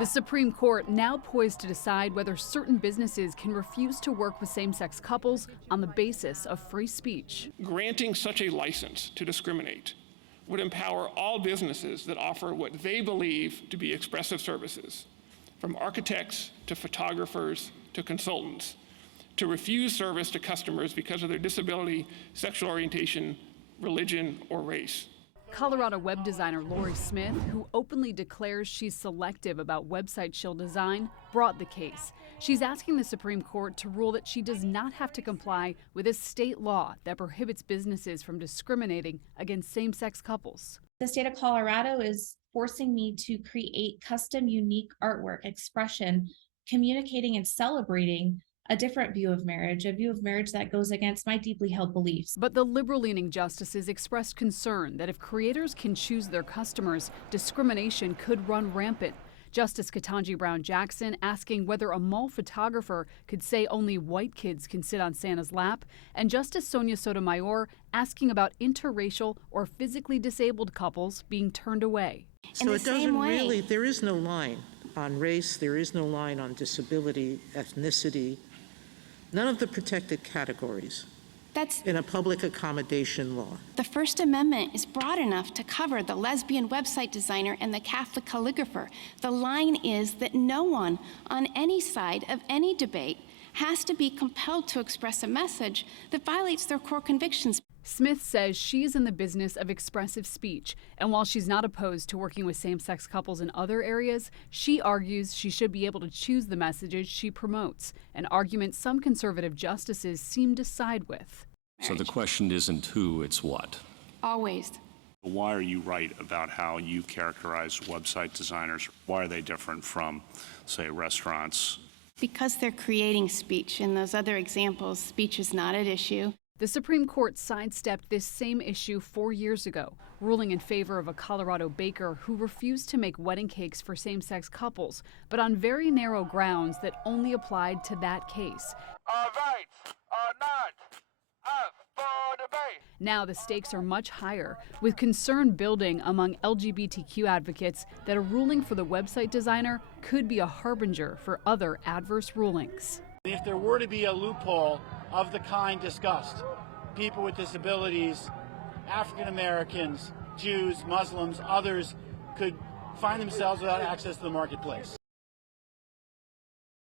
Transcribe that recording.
The Supreme Court now poised to decide whether certain businesses can refuse to work with same-sex couples on the basis of free speech. Granting such a license to discriminate would empower all businesses that offer what they believe to be expressive services, from architects to photographers to consultants, to refuse service to customers because of their disability, sexual orientation, religion, or race. Colorado web designer Lori Smith, who openly declares she's selective about website she'll design, brought the case. She's asking the Supreme Court to rule that she does not have to comply with a state law that prohibits businesses from discriminating against same-sex couples. The state of Colorado is forcing me to create custom, unique artwork, expression, communicating and celebrating a different view of marriage, a view of marriage that goes against my deeply held beliefs. But the liberal-leaning justices expressed concern that if creators can choose their customers, discrimination could run rampant. Justice Ketanji Brown Jackson asking whether a mall photographer could say only white kids can sit on Santa's lap, and Justice Sonia Sotomayor asking about interracial or physically disabled couples being turned away. So it doesn't really, there is no line on race, there is no line on disability, ethnicity, none of the protected categories. That's in a public accommodation law. The First Amendment is broad enough to cover the lesbian website designer and the Catholic calligrapher. The line is that no one on any side of any debate has to be compelled to express a message that violates their core convictions. Smith says she's in the business of expressive speech, and while she's not opposed to working with same-sex couples in other areas, she argues she should be able to choose the messages she promotes, an argument some conservative justices seem to side with. So the question isn't who, it's what. Always. Why are you right about how you characterize website designers? Why are they different from, say, restaurants? Because they're creating speech. In those other examples, speech is not at issue. The Supreme Court sidestepped this same issue 4 years ago, ruling in favor of a Colorado baker who refused to make wedding cakes for same-sex couples, but on very narrow grounds that only applied to that case. Our rights are not up for debate. Now the stakes are much higher, with concern building among LGBTQ advocates that a ruling for the website designer could be a harbinger for other adverse rulings. If there were to be a loophole of the kind discussed, people with disabilities, African Americans, Jews, Muslims, others could find themselves without access to the marketplace.